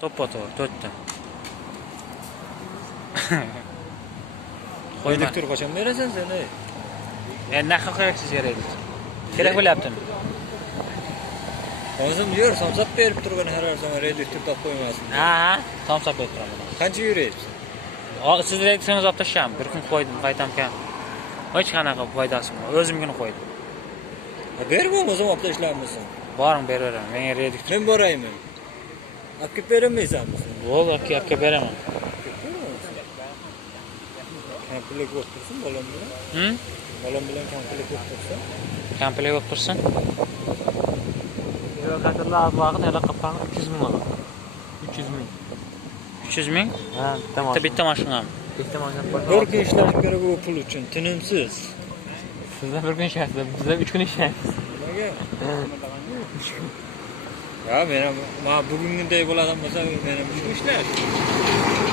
To'ppa to'g'ri to'rtta qo'yma Elektr qachon berasan sen ey? endi naqa keraksiz kerak kerak bo'lyaptimi O'zim yur, somsab berib turgan har zaman. Elektr topib qo'ymasin. ha ha. Tomsab qo'yib turaman Qancha yuraysiz? Hozir siz olib tashladim bir kun qo'ydim qaytamkan hech qanaqa foydasi yo'q o'zimgina qo'ydim Ha, Berib o'zim olib tashlaymisan. boring beraveraman menga reduktor Men aka aka beraman Kampirlik bo'lib tursin bolam bilan. hm Bolam bilan kampirlik bo'lib tursin. komplet bo'lib tursin lazım vaqt hali qilib uch yuz ming oladi uch yuz ming uch yuz ming ha bitta bitta bitta mashinami bitta mashina Bir kun ishlash kerak u pul uchun, tinimsiz. sizlar bir kun ishlaysiz bizlar uch kun ishlaymiz Nimaga? Ya benim, ma bugün de ev oladan mesela benim şu.